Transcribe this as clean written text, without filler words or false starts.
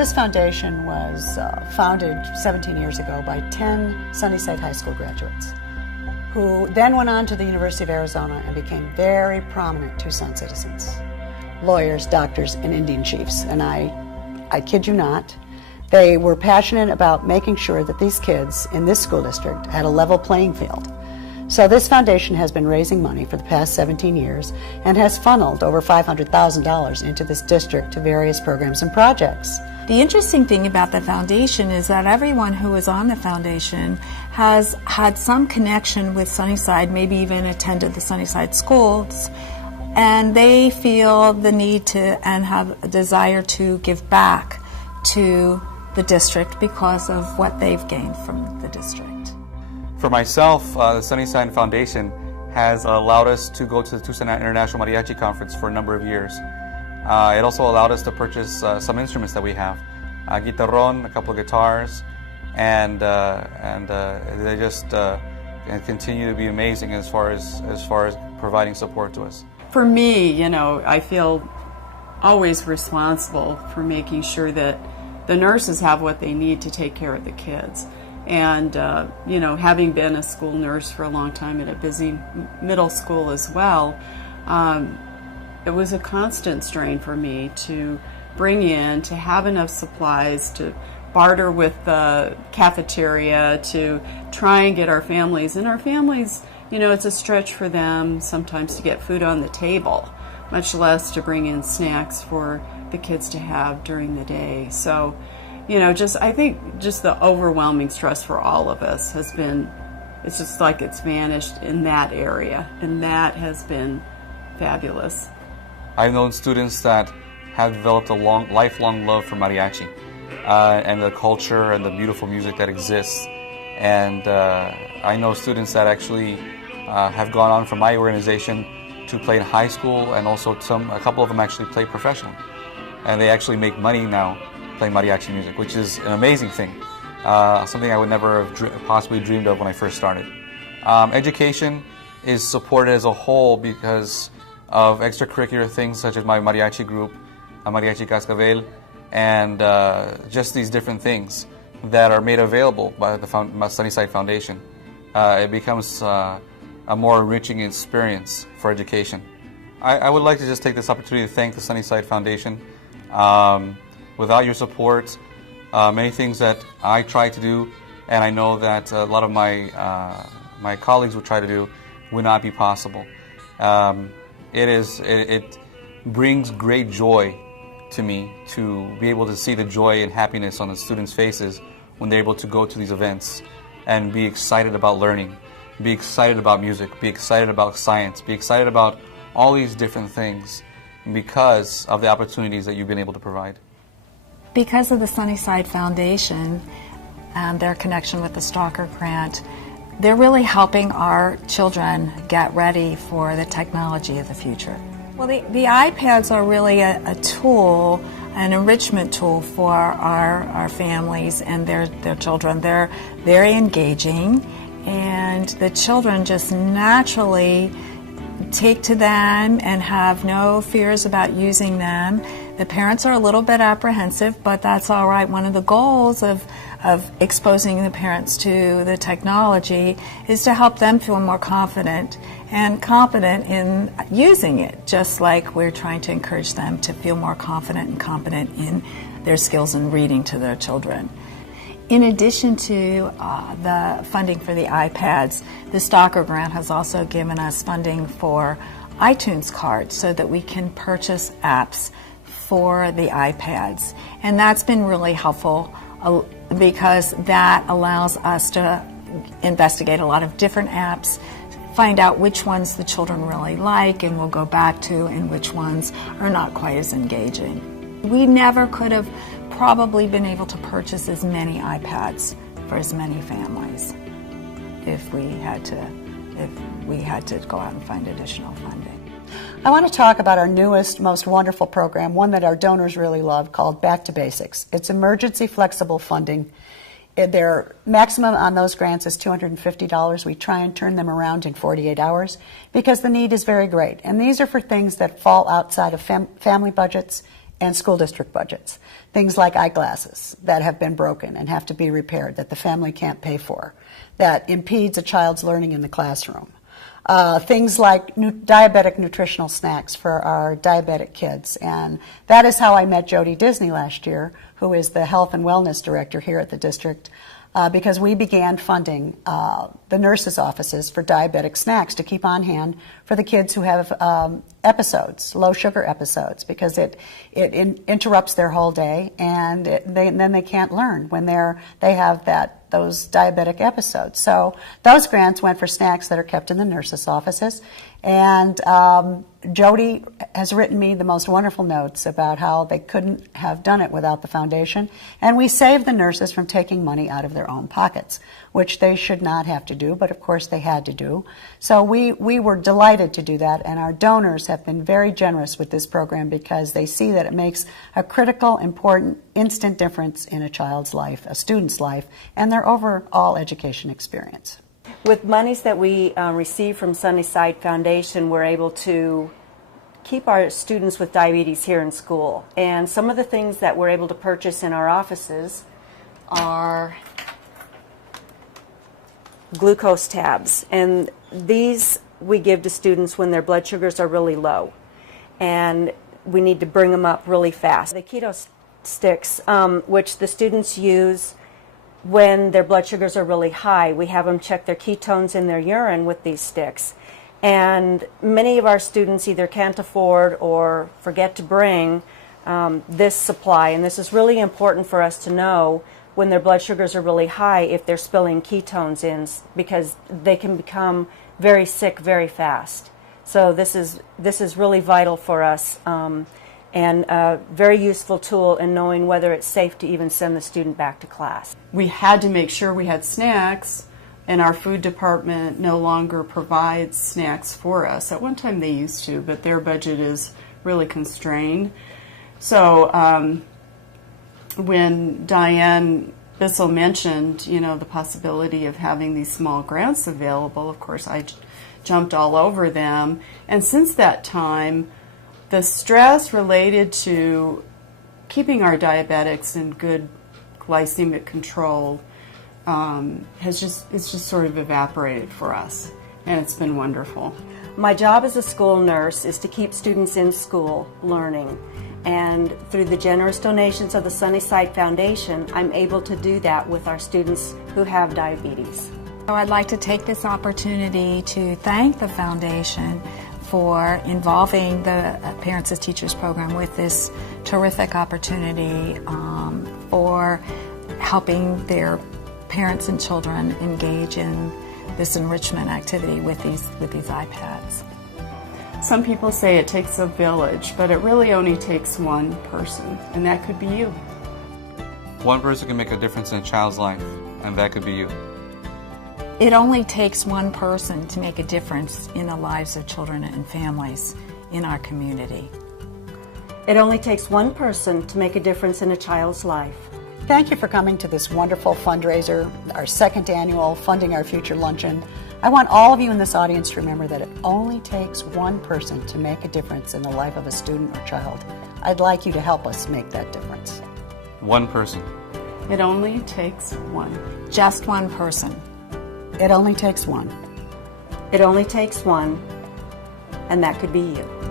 This foundation was founded 17 years ago by 10 Sunnyside High School graduates who then went on to the University of Arizona and became very prominent Tucson citizens. Lawyers, doctors, and Indian chiefs. And I kid you not, they were passionate about making sure that these kids in this school district had a level playing field. So this foundation has been raising money for the past 17 years and has funneled over $500,000 into this district to various programs and projects. The interesting thing about the foundation is that everyone who is on the foundation has had some connection with Sunnyside, maybe even attended the Sunnyside schools, and they feel the need to and have a desire to give back to the district because of what they've gained from the district. For myself, the Sunnyside Foundation has allowed us to go to the Tucson International Mariachi Conference for a number of years. It also allowed us to purchase some instruments that we have, a guitarron, a couple of guitars, and they just continue to be amazing as far as providing support to us. For me, you know, I feel always responsible for making sure that the nurses have what they need to take care of the kids. And, you know, having been a school nurse for a long time at a busy middle school as well, it was a constant strain for me to bring in, to have enough supplies, to barter with the cafeteria, to try and get our families. And our families, you know, it's a stretch for them sometimes to get food on the table, much less to bring in snacks for the kids to have during the day. So, you know, I think the overwhelming stress for all of us has been, it's just like it's vanished in that area, and that has been fabulous. I've known students that have developed a lifelong love for mariachi and the culture and the beautiful music that exists. And I know students that actually have gone on from my organization to play in high school, and also a couple of them actually play professionally. And they actually make money now playing mariachi music, which is an amazing thing, something I would never have possibly dreamed of when I first started. Education is supported as a whole because of extracurricular things such as my mariachi group, Mariachi Cascabel, and just these different things that are made available by the Sunnyside Foundation. It becomes a more enriching experience for education. I would like to just take this opportunity to thank the Sunnyside Foundation. Without your support, many things that I try to do, and I know that a lot of my colleagues would try to do, would not be possible. It brings great joy to me to be able to see the joy and happiness on the students' faces when they're able to go to these events and be excited about learning, be excited about music, be excited about science, be excited about all these different things because of the opportunities that you've been able to provide. Because of the Sunnyside Foundation and their connection with the Stalker Grant, they're really helping our children get ready for the technology of the future. Well, the iPads are really a tool, an enrichment tool for our families and their children. They're very engaging, and the children just naturally take to them and have no fears about using them. The parents are a little bit apprehensive, but that's all right. One of the goals of exposing the parents to the technology is to help them feel more confident and competent in using it, just like we're trying to encourage them to feel more confident and competent in their skills in reading to their children. In addition to the funding for the iPads, the Stalker Grant has also given us funding for iTunes cards so that we can purchase apps for the iPads. And that's been really helpful because that allows us to investigate a lot of different apps, find out which ones the children really like and will go back to, and which ones are not quite as engaging. We never could have probably been able to purchase as many iPads for as many families if we had to go out and find additional funding. I want to talk about our newest, most wonderful program, one that our donors really love, called Back to Basics. It's emergency flexible funding. Their maximum on those grants is $250. We try and turn them around in 48 hours because the need is very great. And these are for things that fall outside of family budgets and school district budgets. Things like eyeglasses that have been broken and have to be repaired that the family can't pay for, that impedes a child's learning in the classroom. Things like diabetic nutritional snacks for our diabetic kids. And that is how I met Jody Disney last year, who is the health and wellness director here at the district, because we began funding the nurses' offices for diabetic snacks to keep on hand for the kids who have episodes, low sugar episodes, because it interrupts their whole day, and then they can't learn when they have those diabetic episodes. So those grants went for snacks that are kept in the nurses' offices. And Jody has written me the most wonderful notes about how they couldn't have done it without the foundation. And we saved the nurses from taking money out of their own pockets, which they should not have to do, but of course they had to do. So we were delighted to do that, and our donors have been very generous with this program because they see that it makes a critical, important, instant difference in a child's life, a student's life, and their overall education experience. With monies that we receive from Sunnyside Foundation, we're able to keep our students with diabetes here in school. And some of the things that we're able to purchase in our offices are glucose tabs. And these we give to students when their blood sugars are really low. And we need to bring them up really fast. The keto sticks, which the students use when their blood sugars are really high. We have them check their ketones in their urine with these sticks. And many of our students either can't afford or forget to bring this supply. And this is really important for us to know when their blood sugars are really high if they're spilling ketones in, because they can become very sick very fast. So this is really vital for us. And a very useful tool in knowing whether it's safe to even send the student back to class. We had to make sure we had snacks, and our food department no longer provides snacks for us. At one time they used to, but their budget is really constrained. So when Diane Bissell mentioned, the possibility of having these small grants available, of course I jumped all over them. And since that time, the stress related to keeping our diabetics in good glycemic control it's just sort of evaporated for us, and it's been wonderful. My job as a school nurse is to keep students in school learning, and through the generous donations of the Sunnyside Foundation, I'm able to do that with our students who have diabetes. So I'd like to take this opportunity to thank the foundation for involving the Parents as Teachers program with this terrific opportunity for helping their parents and children engage in this enrichment activity with these iPads. Some people say it takes a village, but it really only takes one person, and that could be you. One person can make a difference in a child's life, and that could be you. It only takes one person to make a difference in the lives of children and families in our community. It only takes one person to make a difference in a child's life. Thank you for coming to this wonderful fundraiser, our second annual Funding Our Future Luncheon. I want all of you in this audience to remember that it only takes one person to make a difference in the life of a student or child. I'd like you to help us make that difference. One person. It only takes one. Just one person. It only takes one. It only takes one, and that could be you.